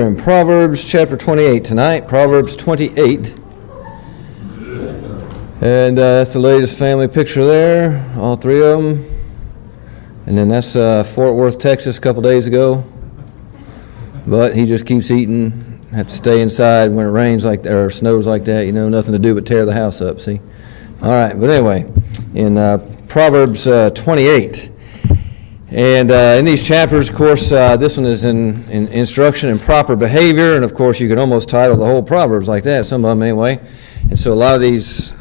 In Proverbs chapter 28 tonight, Proverbs 28. And that's the latest family picture there, all three of them. And then that's Fort Worth, Texas, a couple days ago. But he just keeps eating, have to stay inside when it rains like that, or snows like that, nothing to do but tear the house up, see? All right, but anyway, in Proverbs 28. And in these chapters, of course, this one is in instruction in proper behavior, and of course you could almost title the whole Proverbs like that, some of them anyway. And so a lot of these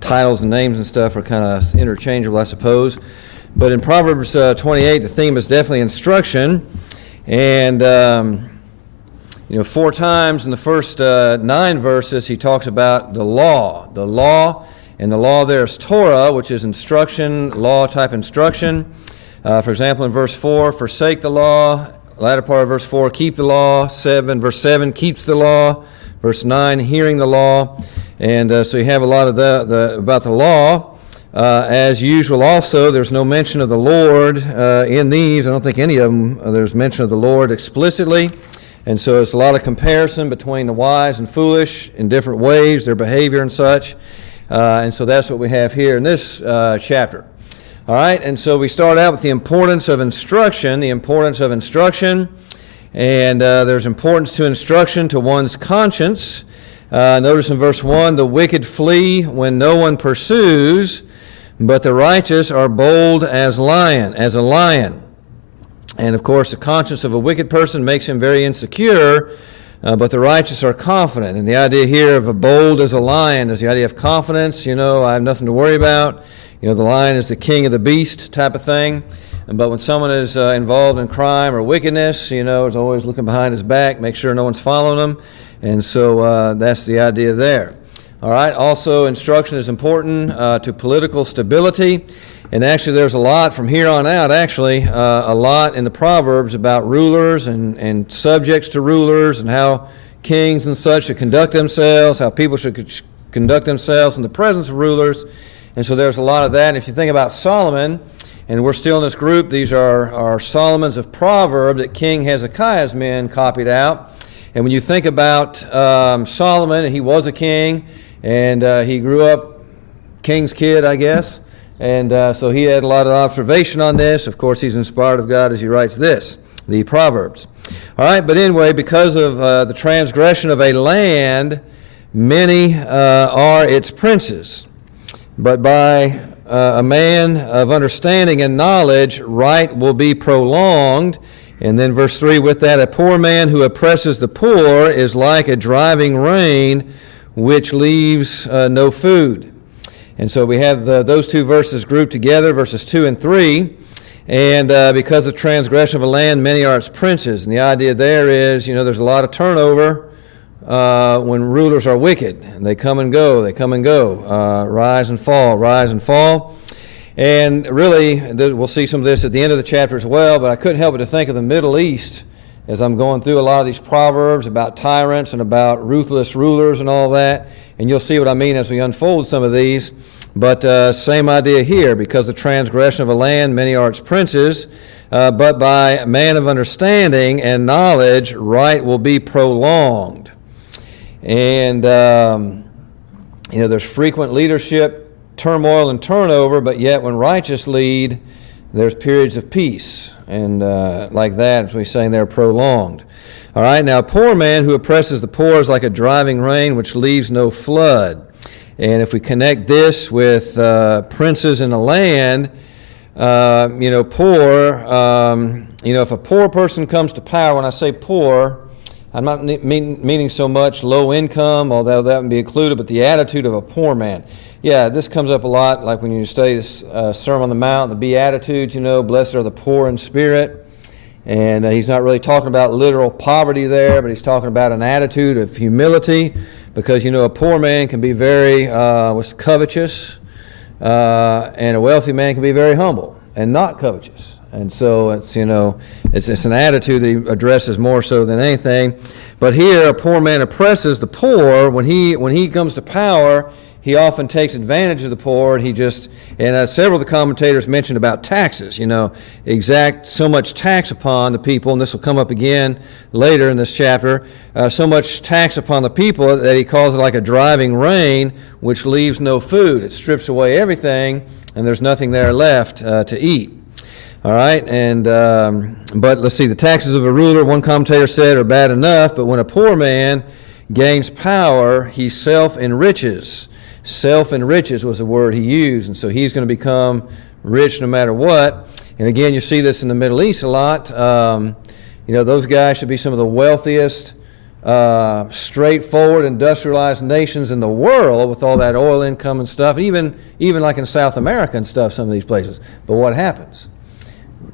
titles and names and stuff are kind of interchangeable, I suppose. But in Proverbs 28, the theme is definitely instruction. And, 4 times in the first 9 verses, he talks about the law. The law. And the law there is Torah, which is instruction, law-type instruction. For example, in verse 4, forsake the law. Latter part of verse 4, keep the law. Verse 7, keeps the law. Verse 9, hearing the law. And so you have a lot of about the law. As usual also, there's no mention of the Lord in these. I don't think any of them there's mention of the Lord explicitly. And so it's a lot of comparison between the wise and foolish in different ways, their behavior and such. And so that's what we have here in this chapter. All right, and so we start out with the importance of instruction, and there's importance to instruction to one's conscience. Notice in verse 1, the wicked flee when no one pursues, but the righteous are bold as a lion. And of course, the conscience of a wicked person makes him very insecure, but the righteous are confident. And the idea here of a bold as a lion is the idea of confidence. I have nothing to worry about. The lion is the king of the beast type of thing. But when someone is involved in crime or wickedness, is always looking behind his back, make sure no one's following him. And so that's the idea there. All right, also instruction is important to political stability. And actually there's a lot from here on out, a lot in the Proverbs about rulers and subjects to rulers and how kings and such should conduct themselves, how people should conduct themselves in the presence of rulers. And so there's a lot of that. And if you think about Solomon, and we're still in this group, these are Solomon's of Proverbs that King Hezekiah's men copied out. And when you think about Solomon, he was a king, and he grew up king's kid, I guess. And so he had a lot of observation on this. Of course, he's inspired of God as he writes this, the Proverbs. All right, but anyway, because of the transgression of a land, many are its princes. But by a man of understanding and knowledge, right will be prolonged. And then verse 3, with that, a poor man who oppresses the poor is like a driving rain which leaves no food. And so we have those two verses grouped together, verses 2 and 3. And because of transgression of a land, many are its princes. And the idea there is, there's a lot of turnover when rulers are wicked. And they come and go, rise and fall. And really, we'll see some of this at the end of the chapter as well, but I couldn't help but to think of the Middle East as I'm going through a lot of these proverbs about tyrants and about ruthless rulers and all that. And you'll see what I mean as we unfold some of these. But same idea here, because the transgression of a land, many are its princes, but by a man of understanding and knowledge, right will be prolonged. And, there's frequent leadership, turmoil and turnover, but yet when righteous lead, there's periods of peace. And like that, as we're saying, they're prolonged. All right, now a poor man who oppresses the poor is like a driving rain which leaves no flood. And if we connect this with princes in the land, poor, if a poor person comes to power, when I say poor, I'm not meaning so much low income, although that would be included, but the attitude of a poor man. Yeah, this comes up a lot, like when you study this Sermon on the Mount, the Beatitudes, blessed are the poor in spirit. And he's not really talking about literal poverty there, but he's talking about an attitude of humility, because, a poor man can be very covetous, and a wealthy man can be very humble and not covetous. And so it's an attitude that he addresses more so than anything. But here, a poor man oppresses the poor. When he comes to power, he often takes advantage of the poor. And several of the commentators mentioned about taxes, exact so much tax upon the people, and this will come up again later in this chapter, so much tax upon the people that he calls it like a driving rain, which leaves no food. It strips away everything, and there's nothing there left to eat. All right, and but let's see, the taxes of a ruler, one commentator said, are bad enough, but when a poor man gains power, he self-enriches. Self-enriches was the word he used, and so he's going to become rich no matter what. And again, you see this in the Middle East a lot. Those guys should be some of the wealthiest, straightforward, industrialized nations in the world with all that oil income and stuff, even like in South America and stuff, some of these places. But what happens?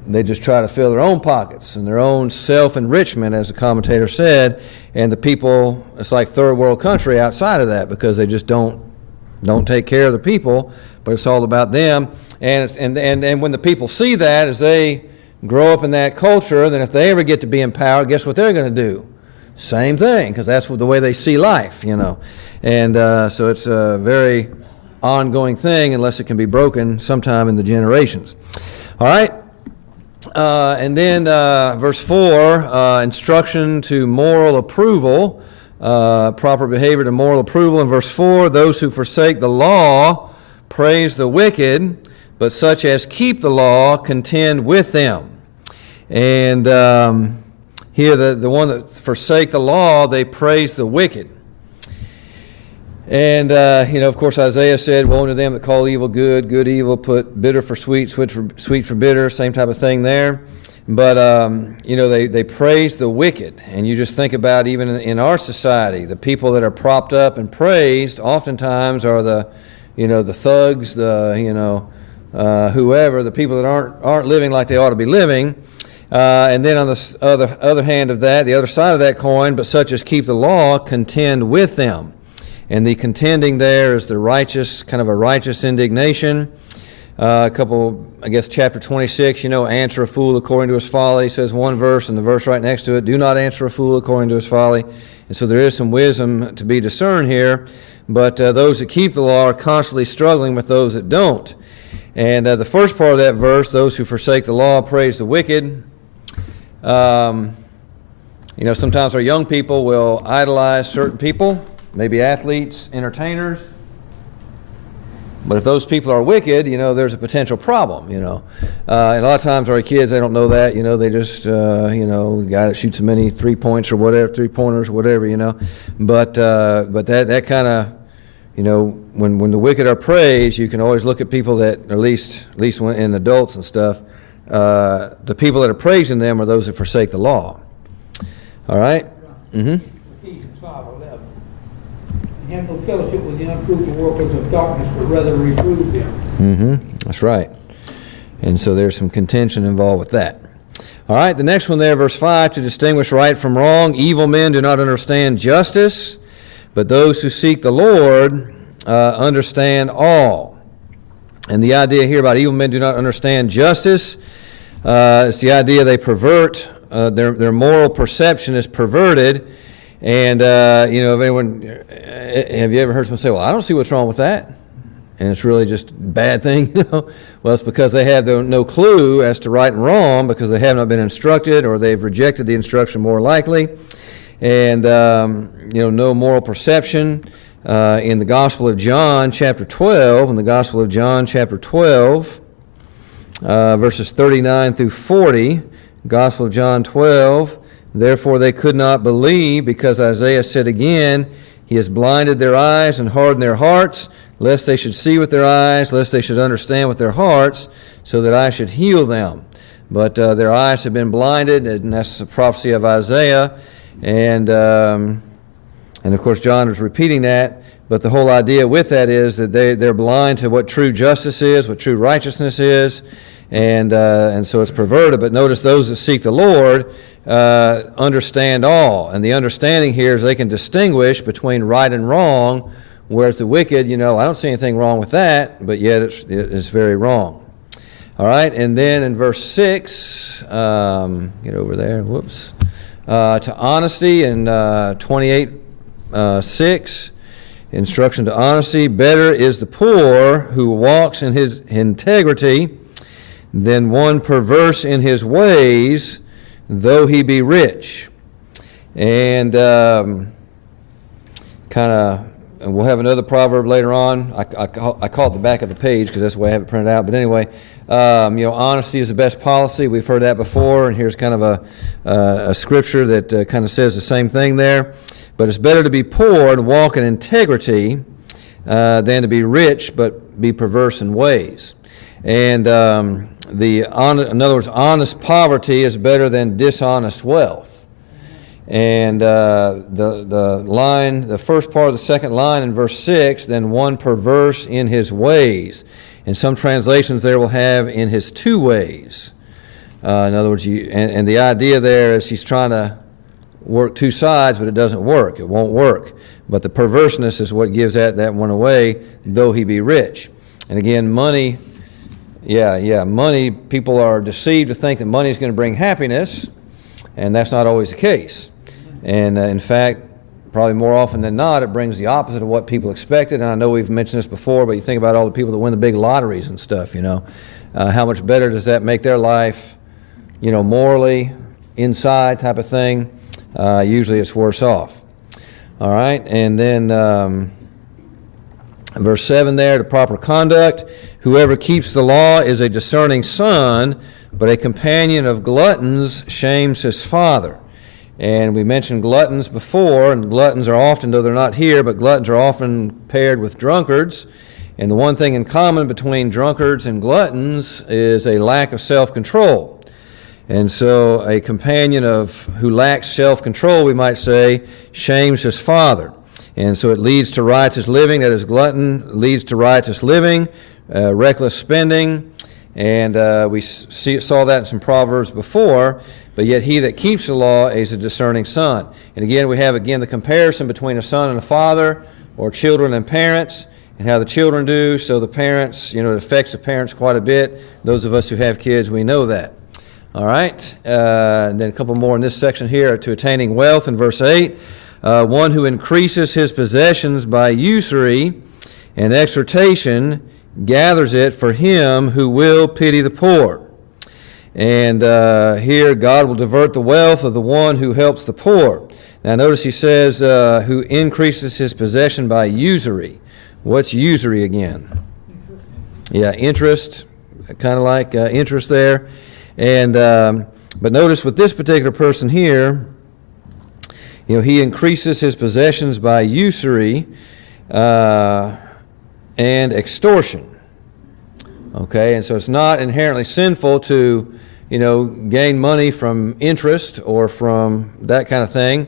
They just try to fill their own pockets and their own self-enrichment, as the commentator said, and the people, it's like third world country outside of that, because they just don't take care of the people, but it's all about them. And when the people see that, as they grow up in that culture, then if they ever get to be in power, guess what they're going to do? Same thing, because that's the way they see life, And so it's a very ongoing thing unless it can be broken sometime in the generations. All right. And then verse 4, instruction to moral approval, proper behavior to moral approval. In verse 4, those who forsake the law praise the wicked, but such as keep the law contend with them. And here the one that forsake the law, they praise the wicked. And, of course, Isaiah said, woe unto them that call evil good, good evil, put bitter for sweet, sweet for bitter, same type of thing there. But, they praise the wicked. And you just think about even in our society, the people that are propped up and praised oftentimes are the thugs, whoever, the people that aren't living like they ought to be living. And then on the other hand of that, the other side of that coin, but such as keep the law, contend with them. And the contending there is the righteous, kind of a righteous indignation. Chapter 26, answer a fool according to his folly, says one verse, and the verse right next to it, do not answer a fool according to his folly. And so there is some wisdom to be discerned here, but those that keep the law are constantly struggling with those that don't. And the first part of that verse, those who forsake the law praise the wicked. Sometimes our young people will idolize certain people, maybe athletes, entertainers. But if those people are wicked, there's a potential problem, And a lot of times our kids, they don't know that, they just, the guy that shoots as many 3-pointers or whatever, 3-pointers, whatever, But that kind of, when the wicked are praised, you can always look at people that, at least when in adults and stuff, the people that are praising them are those that forsake the law. All right? Mm-hmm. Ephesians 5:11. And have no fellowship with the unfruitful workers of darkness, but rather reprove them. Mm-hmm. That's right. And so there's some contention involved with that. All right, the next one there, verse 5, to distinguish right from wrong. Evil men do not understand justice, but those who seek the Lord understand all. And the idea here about evil men do not understand justice, it's the idea they pervert, their moral perception is perverted. And, have you ever heard someone say, well, I don't see what's wrong with that? And it's really just a bad thing, Well, it's because they have no clue as to right and wrong, because they have not been instructed, or they've rejected the instruction more likely. And, no moral perception. In the Gospel of John, chapter 12, verses 39 through 40, Gospel of John 12, therefore they could not believe, because Isaiah said again, he has blinded their eyes and hardened their hearts, lest they should see with their eyes, lest they should understand with their hearts, so that I should heal them. But their eyes have been blinded, and that's the prophecy of Isaiah. And of course John is repeating that. But the whole idea with that is that they're blind to what true justice is, what true righteousness is, and so it's perverted. But notice those that seek the Lord understand all. And the understanding here is they can distinguish between right and wrong, whereas the wicked, I don't see anything wrong with that, but yet it's very wrong. All right, and then in verse 6, get over there, to honesty in 28:6. instruction to honesty. Better is the poor who walks in his integrity than one perverse in his ways, though he be rich. And we'll have another proverb later on. I call it the back of the page because that's the way I have it printed out. But anyway, honesty is the best policy. We've heard that before, and here's kind of a scripture that kind of says the same thing there. But it's better to be poor and walk in integrity than to be rich but be perverse in ways. And in other words, honest poverty is better than dishonest wealth. And the first part of the second line in verse 6, then one perverse in his ways. In some translations there will have in his two ways. In other words, and the idea there is he's trying to work two sides, but it doesn't work. It won't work. But the perverseness is what gives that one away, though he be rich. And again, money, money, people are deceived to think that money is going to bring happiness, and that's not always the case. And in fact, probably more often than not, it brings the opposite of what people expected. And I know we've mentioned this before, but you think about all the people that win the big lotteries and stuff, how much better does that make their life, morally, inside type of thing? Usually it's worse off. All right, and then verse 7 there, the proper conduct. Whoever keeps the law is a discerning son, but a companion of gluttons shames his father. And we mentioned gluttons before, and gluttons are often, though they're not here, but gluttons are often paired with drunkards. And the one thing in common between drunkards and gluttons is a lack of self-control. And so a companion who lacks self-control, we might say, shames his father. And so it leads to riotous living. That is, glutton leads to riotous living, reckless spending. And we saw that in some Proverbs before. But yet he that keeps the law is a discerning son. And again, we have the comparison between a son and a father, or children and parents, and how the children do. So the parents, it affects the parents quite a bit. Those of us who have kids, we know that. All right. And then a couple more in this section here. To attaining wealth in verse 8. One who increases his possessions by usury and exhortation gathers it for him who will pity the poor. And here God will divert the wealth of the one who helps the poor. Now notice he says who increases his possession by usury. What's usury again? Interest, kind of like interest there. And but notice with this particular person here, he increases his possessions by usury and extortion. Okay, and so it's not inherently sinful to gain money from interest or from that kind of thing.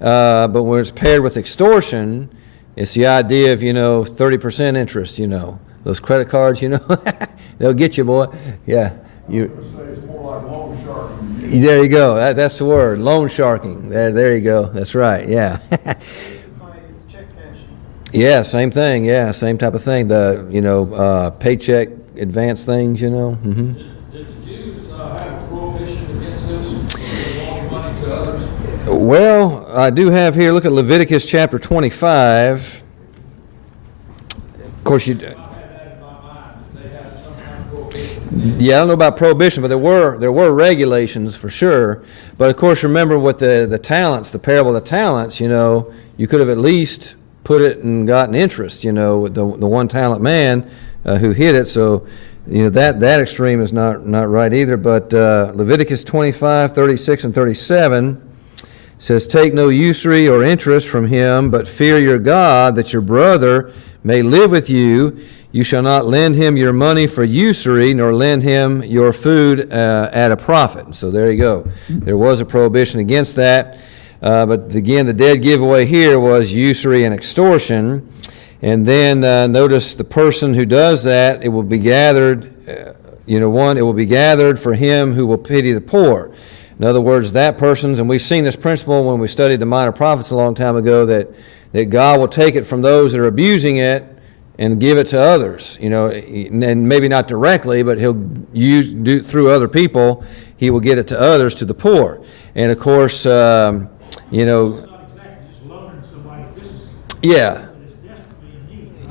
But when it's paired with extortion, it's the idea of, 30% interest, Those credit cards, they'll get you, boy. Yeah. It's more like loan sharking. There you go. That's the word, loan sharking. There you go. That's right, yeah. It's check cashing. Yeah, same thing. Yeah, same type of thing. The, paycheck advance things, Mm-hmm. Did the Jews have prohibition against this, loaning money to others? Well, I do have here, look at Leviticus chapter 25. Of course, I had that in my mind, that they had some kind of prohibition. I don't know about prohibition, but there were regulations for sure. But of course, remember with the talents, the parable of the talents, you could have at least put it and gotten interest, with the one talent man who hid it. So, that extreme is not right either. But Leviticus 25, 36 and 37 says, take no usury or interest from him, but fear your God, that your brother may live with you. You shall not lend him your money for usury, nor lend him your food at a profit. So there you go. There was a prohibition against that. But again, the dead giveaway here was usury and extortion. And then notice the person who does that, it will be gathered, it will be gathered for him who will pity the poor. In other words, that person's, and we've seen this principle when we studied the minor prophets a long time ago, that God will take it from those that are abusing it and give it to others, and maybe not directly, but he'll do through other people, he will get it to others, to the poor. And of course, It's not exactly just loaning somebody. This is yeah. desperate.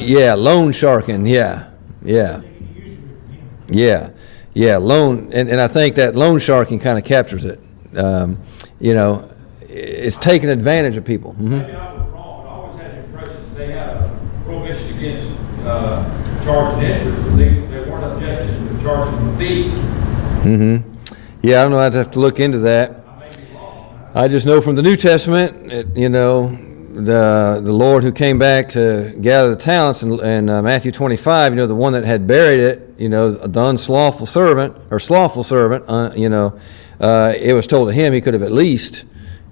Yeah, loan sharking. Yeah. Loan, and I think that loan sharking kind of captures it. It's taking advantage of people. Mm-hmm. Maybe I was wrong, but I always had the impression that they had a prohibition against charging interest, but they weren't objecting to charging the fee. Mm-hmm. Yeah, I don't know. I'd have to look into that. I may be wrong. I just know from the New Testament, the Lord who came back to gather the talents in Matthew 25, the one that had buried it, the unslawful servant, or slothful servant, it was told to him he could have at least,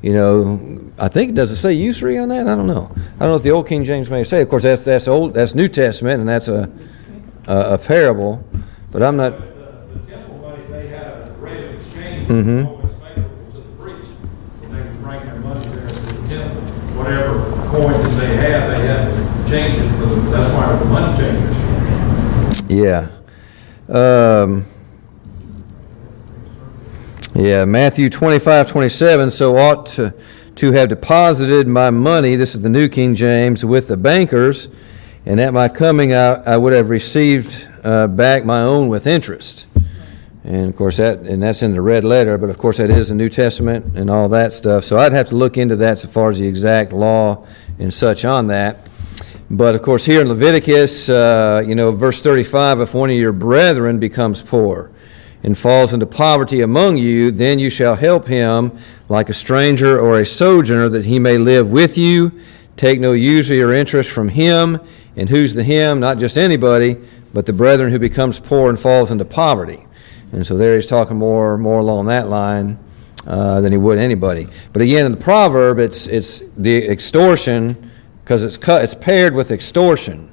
I think, does it say usury on that? I don't know. I don't know if the old King James may say. Of course, that's New Testament, and that's a parable, but I'm not. The temple money, they had a rate of exchange Mm-hmm. always favorable to the priest. When they would bring their money there to the temple, whatever coin that they had to change it for them. That's why the money changers. Yeah. Matthew 25:27, so ought to have deposited my money, this is the New King James, with the bankers, and at my coming I would have received back my own with interest. And of course that's in the red letter, but of course that is the New Testament and all that stuff. So I'd have to look into that as far as the exact law and such on that. But of course here in Leviticus, verse 35, if one of your brethren becomes poor and falls into poverty among you, then you shall help him like a stranger or a sojourner, that he may live with you. Take no usury or interest from him. And who's the him? Not just anybody, but the brethren who becomes poor and falls into poverty. And so there he's talking more along that line than he would anybody. But again, in the proverb, it's the extortion, because it's paired with extortion.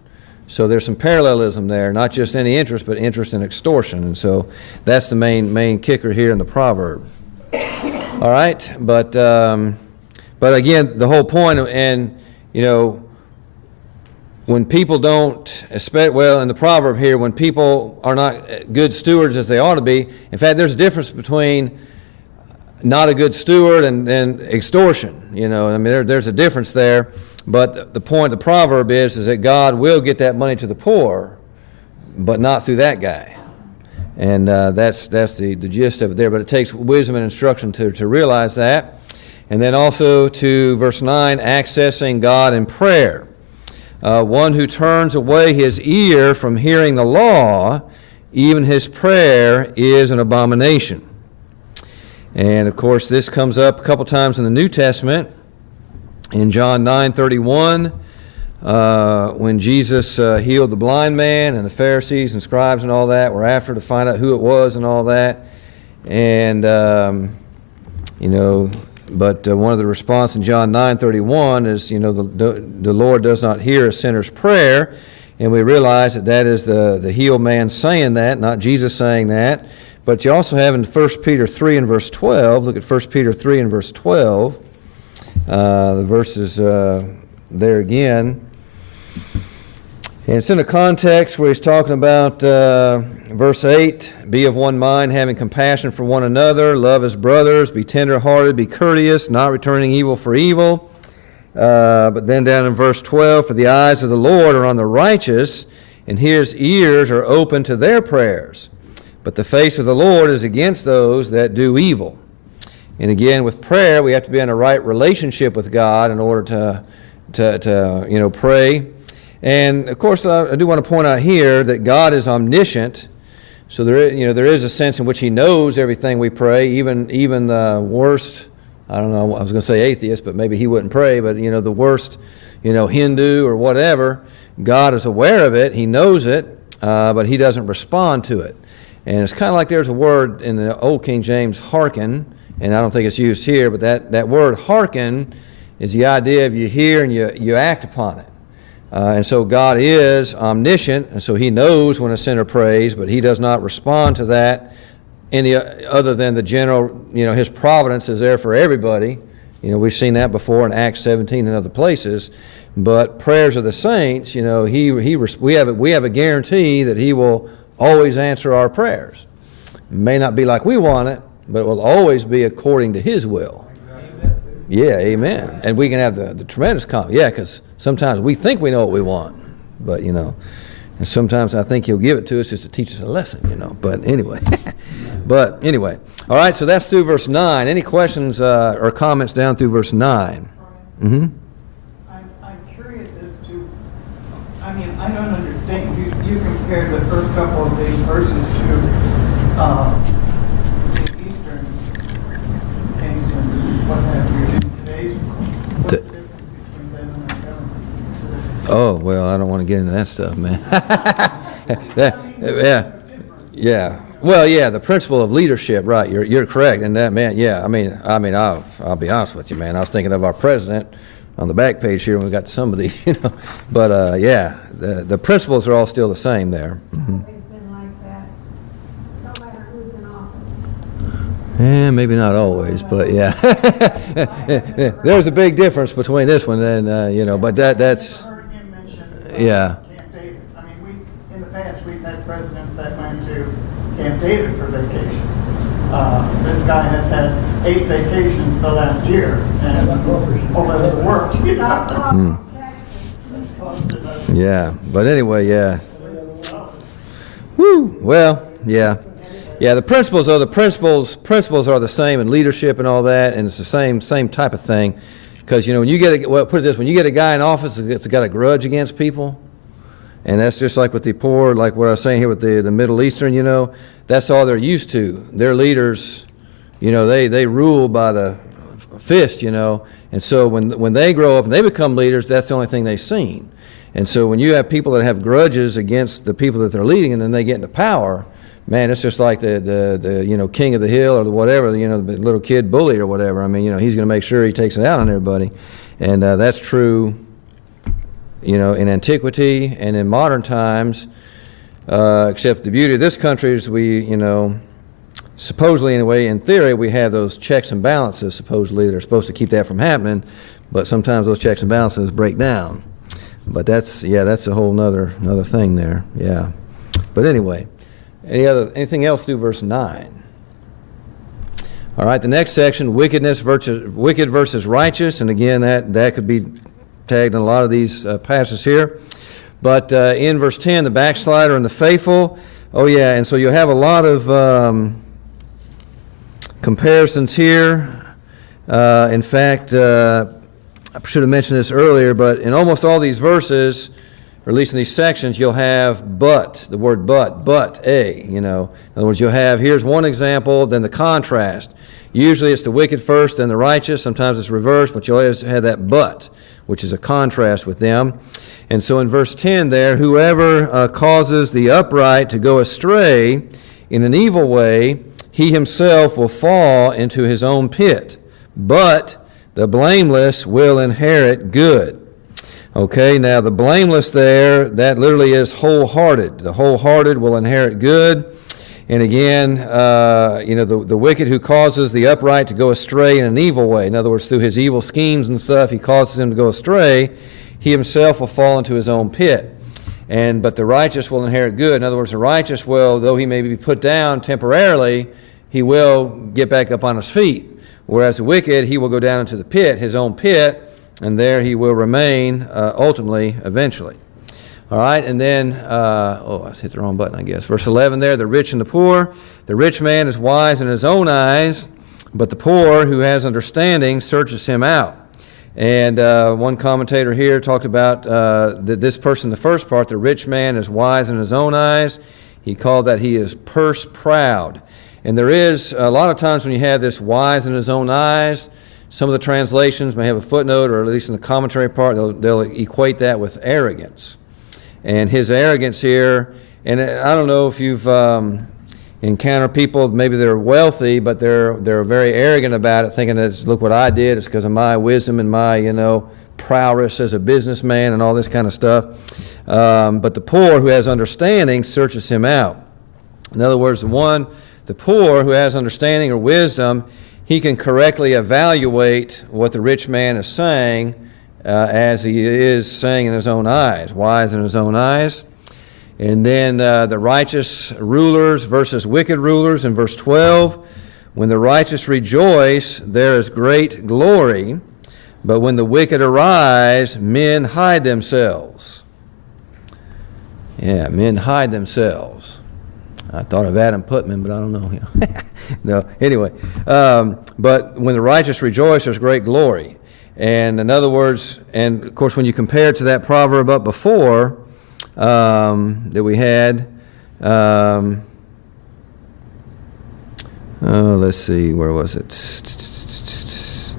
So there's some parallelism there, not just any interest, but interest in extortion. And so that's the main kicker here in the proverb. All right, but again, the whole point, and when people don't, in the proverb here, when people are not good stewards as they ought to be, in fact, there's a difference between not a good steward and extortion. There's a difference there. But the point of the proverb is that God will get that money to the poor, but not through that guy. And that's the gist of it there. But it takes wisdom and instruction to realize that. And then also to verse 9, accessing God in prayer. One who turns away his ear from hearing the law, even his prayer is an abomination. And of course, this comes up a couple times in the New Testament. In John 9:31, when Jesus healed the blind man, and the Pharisees and scribes and all that were after to find out who it was and all that. And, but one of the response in John 9:31 is, the Lord does not hear a sinner's prayer. And we realize that is the healed man saying that, not Jesus saying that. But you also have in 1 Peter 3 and verse 12, look at 1 Peter 3 and verse 12. The verses there again. And it's in a context where he's talking about verse 8, be of one mind, having compassion for one another, love as brothers, be tender-hearted, be courteous, not returning evil for evil. But then down in verse 12, for the eyes of the Lord are on the righteous, and his ears are open to their prayers. But the face of the Lord is against those that do evil. And again, with prayer, we have to be in a right relationship with God in order to pray. And of course, I do want to point out here that God is omniscient. So there is a sense in which He knows everything we pray, even the worst. I don't know. I was going to say atheist, but maybe he wouldn't pray. But the worst, Hindu or whatever, God is aware of it. He knows it, but He doesn't respond to it. And it's kind of like there's a word in the Old King James, hearken. And I don't think it's used here, but that word hearken is the idea of you hear and you act upon it. And so God is omniscient, and so He knows when a sinner prays, but He does not respond to that any other than the general, His providence is there for everybody. We've seen that before in Acts 17 and other places. But prayers of the saints, we have a guarantee that He will always answer our prayers. It may not be like we want it, but it will always be according to His will. Amen. Yeah, amen. And we can have the tremendous confidence. Yeah, because sometimes we think we know what we want. But, and sometimes I think he'll give it to us just to teach us a lesson, but anyway. But anyway, all right, so that's through verse 9. Any questions or comments down through verse 9? Mm-hmm. I'm curious as to, I don't understand. You compare the first couple of these verses to the Eastern kings and what have you in today's world. What's the difference between them and our government today? Oh, well, I don't want to get into that stuff, man. Yeah. Well, yeah, the principle of leadership, right? You're correct, and that, man. Yeah, I'll be honest with you, man. I was thinking of our president on the back page here when we got to somebody, But yeah, the principles are all still the same there. Mm-hmm. It's been like that, no matter who's in office. Yeah, maybe not always, but yeah. There's a big difference between this one and but that's I heard him mention yeah. Camp David. In the past, we've had presidents that went to Camp David for vacation. This guy has had 8 vacations the last year, and all of it worked. Yeah, but anyway, yeah. Woo. Well, yeah. Yeah, the principles are the same in leadership and all that, and it's the same type of thing. Because when you get put it this, when you get a guy in office that's got a grudge against people, and that's just like with the poor, like what I was saying here with the Middle Eastern, that's all they're used to. Their leaders, they rule by the fist, and so when they grow up and they become leaders, that's the only thing they've seen. And so when you have people that have grudges against the people that they're leading, and then they get into power, man, it's just like the king of the hill or the whatever, the little kid bully or whatever. He's going to make sure he takes it out on everybody, and that's true. In antiquity and in modern times, except the beauty of this country is we, supposedly anyway, in theory, we have those checks and balances supposedly that are supposed to keep that from happening, but sometimes those checks and balances break down. But that's a whole nother thing there, yeah. But anyway, anything else through verse 9? All right, the next section, wicked versus righteous, and again, that could be tagged in a lot of these passages here. But in verse 10, the backslider and the faithful. Oh yeah, and so you'll have a lot of comparisons here. In fact, I should have mentioned this earlier, but in almost all these verses, or at least in these sections, you'll have but, the word but a, In other words, you'll have, here's one example, then the contrast. Usually it's the wicked first, then the righteous. Sometimes it's reversed, but you always have that but, which is a contrast with them. And so in verse 10 there, whoever causes the upright to go astray in an evil way, he himself will fall into his own pit. But the blameless will inherit good. Okay, now the blameless there, that literally is wholehearted. The wholehearted will inherit good. And again, the wicked who causes the upright to go astray in an evil way. In other words, through his evil schemes and stuff, he causes him to go astray. He himself will fall into his own pit. But the righteous will inherit good. In other words, the righteous will, though he may be put down temporarily, he will get back up on his feet. Whereas the wicked, he will go down into the pit, his own pit, and there he will remain ultimately, eventually. All right, and then, I hit the wrong button, I guess. Verse 11 there, the rich and the poor. The rich man is wise in his own eyes, but the poor who has understanding searches him out. And one commentator here talked about that this person, the first part, the rich man is wise in his own eyes. He called that he is purse proud. And there is, a lot of times when you have this wise in his own eyes, some of the translations may have a footnote, or at least in the commentary part, they'll equate that with arrogance. And his arrogance here, and I don't know if you've encountered people, maybe they're wealthy, but they're very arrogant about it, thinking that look what I did, it's because of my wisdom and my, prowess as a businessman and all this kind of stuff. But the poor who has understanding searches him out. In other words, the poor who has understanding or wisdom, he can correctly evaluate what the rich man is saying as he is saying in his own eyes, wise in his own eyes. And then the righteous rulers versus wicked rulers in verse 12. When the righteous rejoice, there is great glory, but when the wicked arise, men hide themselves. Yeah, men hide themselves. I thought of Adam Putman, but I don't know. No, anyway. But when the righteous rejoice, there's great glory. And in other words, and of course, when you compare it to that proverb up before that we had, let's see, where was it?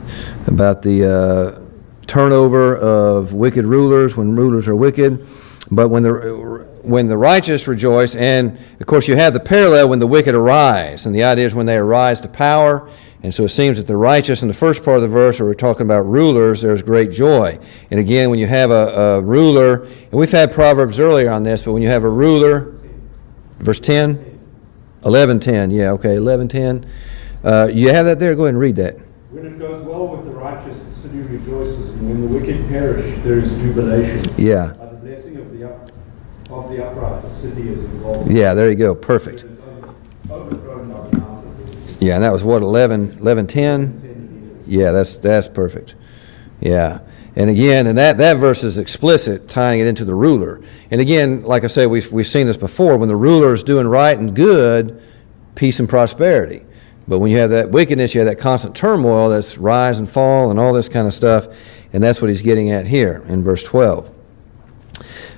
About the turnover of wicked rulers when rulers are wicked. But when the righteous rejoice, and of course you have the parallel when the wicked arise, and the idea is when they arise to power. And so it seems that the righteous in the first part of the verse, where we're talking about rulers, there's great joy. And again, when you have a ruler, and we've had Proverbs earlier on this, but when you have a ruler, verse 10, 11:10, yeah, okay, 11:10. You have that there? Go ahead and read that. When it goes well with the righteous, the city rejoices, and when the wicked perish, there is jubilation. Yeah. By the blessing of the upright, the city is exalted. Yeah, there you go, perfect. It is overthrown by the mouth of the Yeah, and that was what, 11:10? Yeah, that's perfect. Yeah. And again, and that verse is explicit, tying it into the ruler. And again, like I say, we've seen this before. When the ruler is doing right and good, peace and prosperity. But when you have that wickedness, you have that constant turmoil, that's rise and fall and all this kind of stuff. And that's what he's getting at here in verse 12.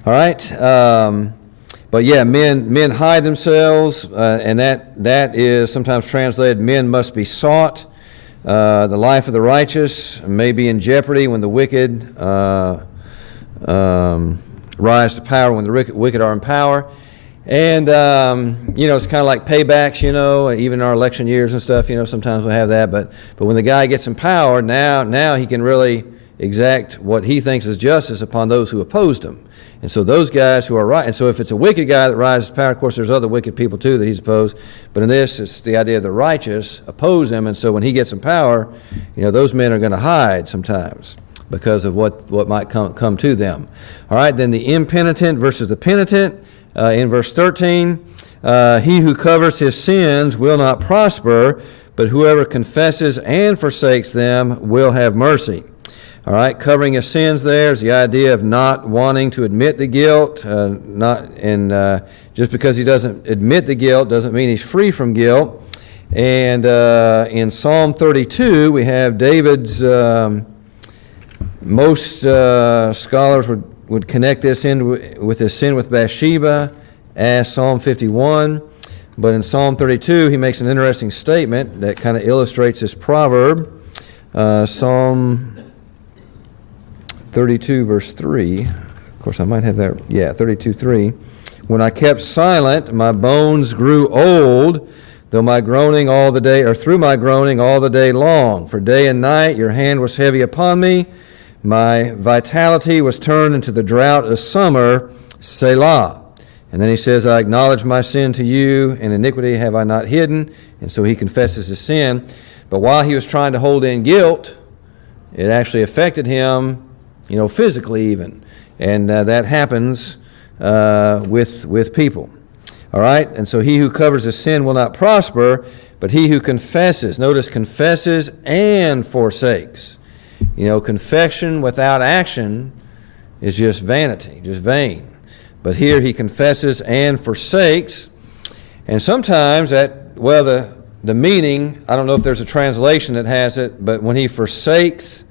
All right. But yeah, men hide themselves, and that is sometimes translated, men must be sought. The life of the righteous may be in jeopardy when the wicked rise to power, when the wicked are in power. And, it's kind of like paybacks, even in our election years and stuff, sometimes we'll have that. But when the guy gets in power, now he can really exact what he thinks is justice upon those who opposed him. And so those guys who are right, and so if it's a wicked guy that rises to power, of course there's other wicked people too that he's opposed, but in this it's the idea of the righteous oppose him, and so when he gets in power, those men are going to hide sometimes because of what might come to them. All right, then the impenitent versus the penitent, in verse 13, he who covers his sins will not prosper, but whoever confesses and forsakes them will have mercy. All right, covering his sins there is the idea of not wanting to admit the guilt. Just because he doesn't admit the guilt doesn't mean he's free from guilt. And in Psalm 32, we have David's, most scholars would connect this in with his sin with Bathsheba as Psalm 51. But in Psalm 32, he makes an interesting statement that kind of illustrates this proverb. Psalm 32 verse 3, of course I might have that, 32:3. When I kept silent, my bones grew old, through my groaning all the day long. For day and night your hand was heavy upon me. My vitality was turned into the drought of summer, Selah. And then he says, I acknowledge my sin to you, and iniquity have I not hidden. And so he confesses his sin. But while he was trying to hold in guilt, it actually affected him, physically even. And that happens with people. All right? And so he who covers his sin will not prosper, but he who confesses, notice confesses and forsakes. Confession without action is just vanity, just vain. But here he confesses and forsakes. And sometimes the meaning, I don't know if there's a translation that has it, but when he forsakes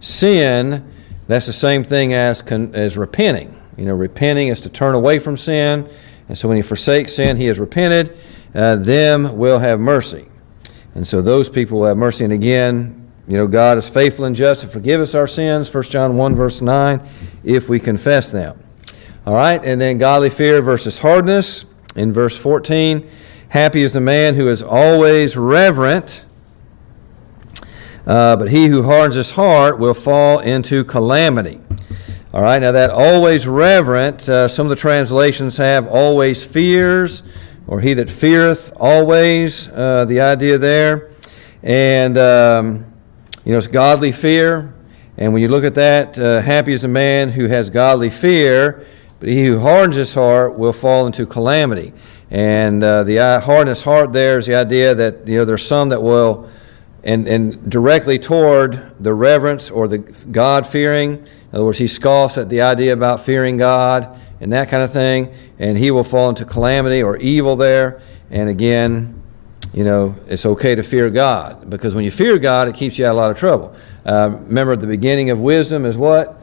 sin, that's the same thing as repenting. Repenting is to turn away from sin. And so when he forsakes sin, he has repented. Them will have mercy. And so those people will have mercy. And again, God is faithful and just to forgive us our sins, 1 John 1 verse 9, if we confess them. All right, and then godly fear versus hardness. In verse 14, happy is the man who is always reverent, but he who hardens his heart will fall into calamity. All right, now that always reverent, some of the translations have always fears, or he that feareth always, the idea there. And, it's godly fear. And when you look at that, happy is the man who has godly fear, but he who hardens his heart will fall into calamity. And the hardness heart there is the idea that, there's some that will, and directly toward the reverence or the God-fearing. In other words, he scoffs at the idea about fearing God, and that kind of thing, and he will fall into calamity or evil there. And again, it's okay to fear God, because when you fear God, it keeps you out of a lot of trouble. Remember, the beginning of wisdom is what?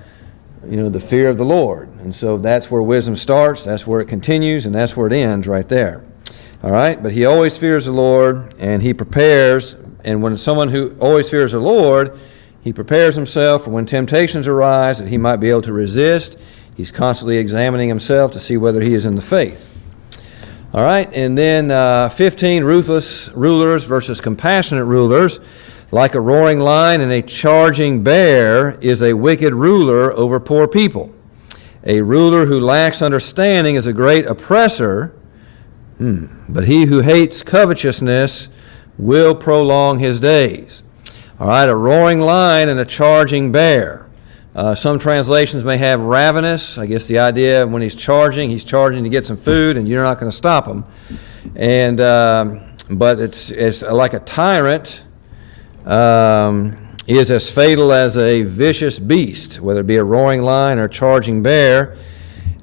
The fear of the Lord. And so that's where wisdom starts, that's where it continues, and that's where it ends right there. All right? But he always fears the Lord, and he prepares. And when someone who always fears the Lord, he prepares himself for when temptations arise that he might be able to resist. He's constantly examining himself to see whether he is in the faith. All right, and then 15, ruthless rulers versus compassionate rulers. Like a roaring lion and a charging bear is a wicked ruler over poor people. A ruler who lacks understanding is a great oppressor, but he who hates covetousness will prolong his days. All right, a roaring lion and a charging bear. Some translations may have ravenous. I guess the idea when he's charging to get some food, and you're not going to stop him. And but it's like a tyrant is as fatal as a vicious beast, whether it be a roaring lion or a charging bear.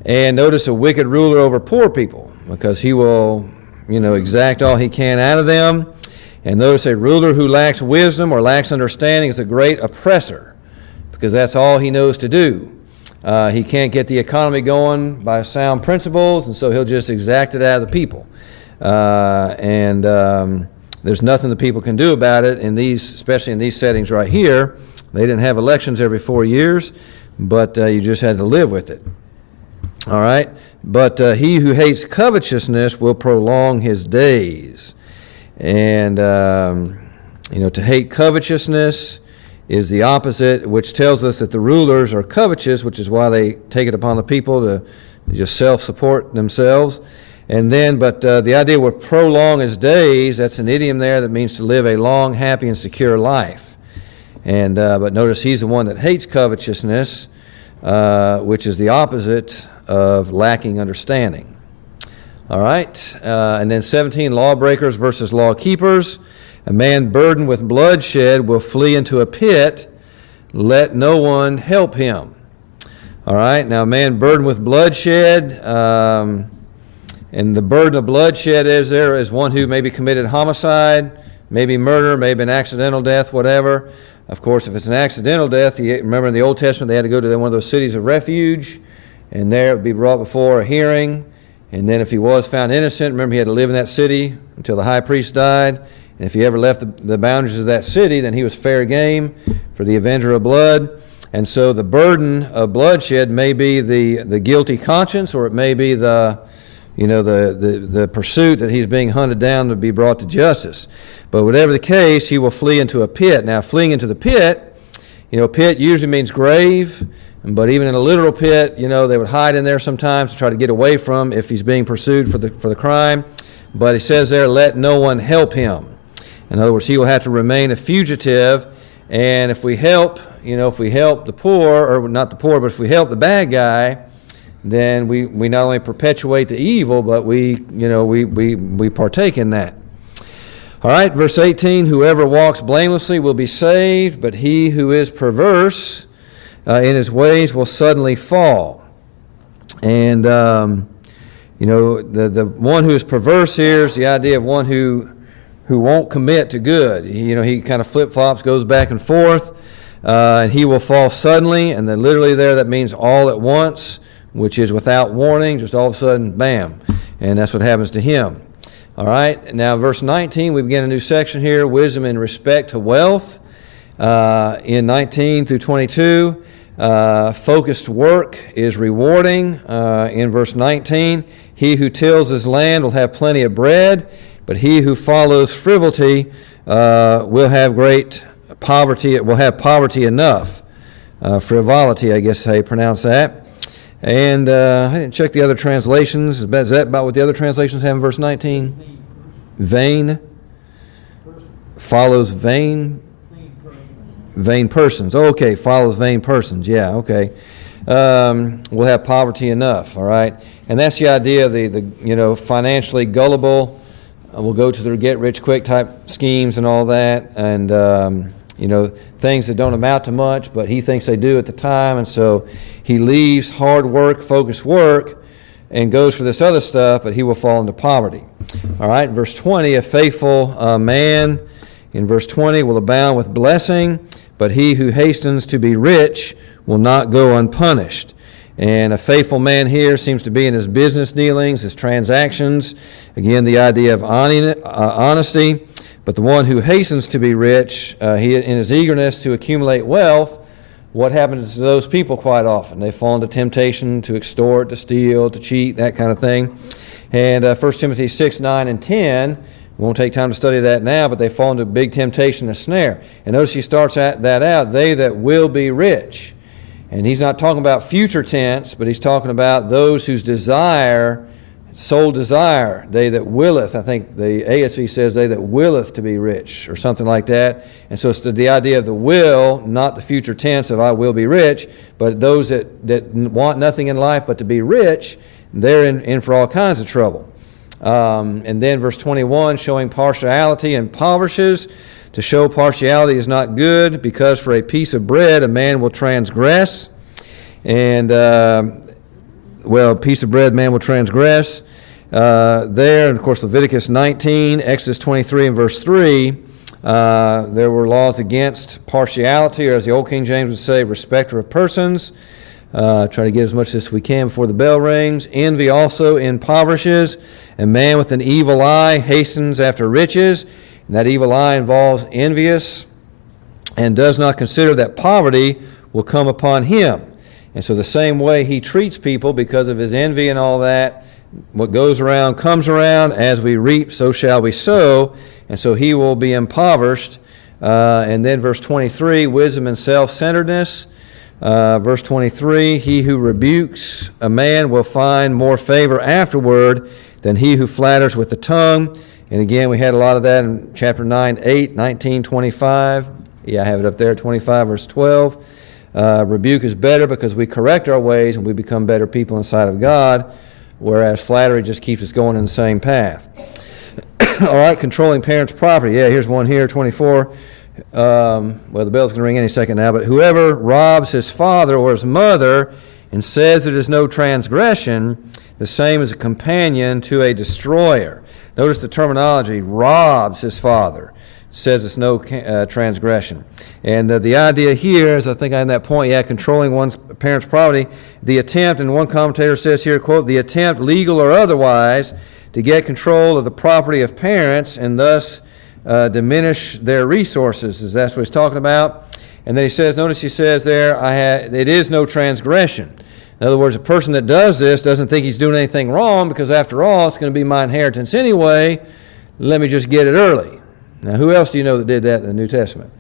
And notice a wicked ruler over poor people, because he will, exact all he can out of them. And notice a ruler who lacks wisdom or lacks understanding is a great oppressor, because that's all he knows to do. He can't get the economy going by sound principles, and so he'll just exact it out of the people. There's nothing the people can do about it especially in these settings right here. They didn't have elections every 4 years, but you just had to live with it. All right? But he who hates covetousness will prolong his days. And, to hate covetousness is the opposite, which tells us that the rulers are covetous, which is why they take it upon the people to just self-support themselves. And then, but the idea will prolong his days, that's an idiom there that means to live a long, happy, and secure life. And but notice he's the one that hates covetousness, which is the opposite of lacking understanding. All right, and then 17, lawbreakers versus law keepers. A man burdened with bloodshed will flee into a pit. Let no one help him. All right, now a man burdened with bloodshed, and the burden of bloodshed is one who maybe committed homicide, maybe murder, maybe an accidental death, whatever. Of course, if it's an accidental death, remember in the Old Testament they had to go to one of those cities of refuge, and there it would be brought before a hearing. And then if he was found innocent, remember he had to live in that city until the high priest died. And if he ever left the boundaries of that city, then he was fair game for the avenger of blood. And so the burden of bloodshed may be the guilty conscience, or it may be the pursuit that he's being hunted down to be brought to justice. But whatever the case, he will flee into a pit. Now, fleeing into the pit, pit usually means grave. But even in a literal pit, they would hide in there sometimes to try to get away from if he's being pursued for the crime. But he says there, let no one help him. In other words, he will have to remain a fugitive. And if we help, the poor, or not the poor, but if we help the bad guy, then we not only perpetuate the evil, but we partake in that. All right, verse 18, whoever walks blamelessly will be saved, but he who is perverse in his ways will suddenly fall. And, the one who is perverse here is the idea of one who won't commit to good. He kind of flip-flops, goes back and forth, and he will fall suddenly. And then literally there, that means all at once, which is without warning, just all of a sudden, bam. And that's what happens to him. All right, now verse 19, we begin a new section here, wisdom in respect to wealth. In 19 through 22, focused work is rewarding. In verse 19, he who tills his land will have plenty of bread, but he who follows frivolity will have great poverty. Will have poverty enough. Frivolity, I guess how you pronounce that. And I didn't check the other translations. Is that about what the other translations have in verse 19? Vain. Follows vain. Vain persons. Okay, follows vain persons. Yeah, okay. We'll have poverty enough, all right? And that's the idea of the financially gullible. We'll go to the get-rich-quick type schemes and all that. And things that don't amount to much, but he thinks they do at the time, and so he leaves hard work, focused work, and goes for this other stuff, but he will fall into poverty. All right, verse 20, a faithful man, in verse 20, will abound with blessing, but he who hastens to be rich will not go unpunished. And a faithful man here seems to be in his business dealings, his transactions. Again, the idea of honesty. But the one who hastens to be rich, he in his eagerness to accumulate wealth, what happens to those people quite often? They fall into temptation to extort, to steal, to cheat, that kind of thing. And 1 Timothy 6, 9, and 10, we won't take time to study that now, but they fall into big temptation and snare. And notice he starts that out, they that will be rich. And he's not talking about future tense, but he's talking about those whose desire, sole desire, they that willeth. I think the ASV says they that willeth to be rich, or something like that. And so it's the idea of the will, not the future tense of I will be rich, but those that want nothing in life but to be rich, they're in for all kinds of trouble. And then verse 21, showing partiality, impoverishes. To show partiality is not good, because for a piece of bread a man will transgress. And, a piece of bread man will transgress. There, and of course, Leviticus 19, Exodus 23 and verse 3, there were laws against partiality, or as the Old King James would say, respecter of persons. Try to get as much as we can before the bell rings. Envy also impoverishes. A man with an evil eye hastens after riches. And that evil eye involves envious and does not consider that poverty will come upon him. And so the same way he treats people because of his envy and all that, what goes around comes around. As we reap, so shall we sow. And so he will be impoverished. And then verse 23, wisdom and self-centeredness. Verse 23, he who rebukes a man will find more favor afterward than he who flatters with the tongue. And again, we had a lot of that in chapter 9, 8, 19, 25. Yeah, I have it up there, 25, verse 12. Rebuke is better because we correct our ways and we become better people in the sight of God, whereas flattery just keeps us going in the same path. All right, controlling parents' property. Yeah, here's one here, 24. The bell's going to ring any second now. But whoever robs his father or his mother and says it is no transgression, the same as a companion to a destroyer. Notice the terminology, robs his father, says it's no transgression. And the idea here is, I think on that point, controlling one's parent's property, the attempt, and one commentator says here, quote, the attempt, legal or otherwise, to get control of the property of parents and thus diminish their resources, as that's what he's talking about. And then he says, notice he says there, it is no transgression. In other words, a person that does this doesn't think he's doing anything wrong, because after all, it's going to be my inheritance anyway. Let me just get it early. Now, who else do you know that did that in the New Testament?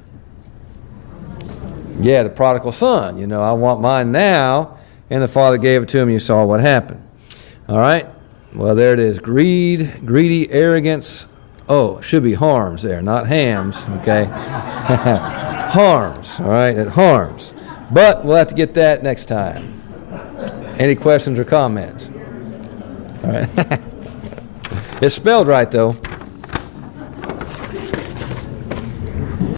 Yeah, the prodigal son. I want mine now, and the father gave it to him. You saw what happened. All right. Well, there it is. Greedy arrogance. Oh, it should be harms there, not hams. Okay. Harms. All right, it harms. But we'll have to get that next time. Any questions or comments? All right. It's spelled right, though.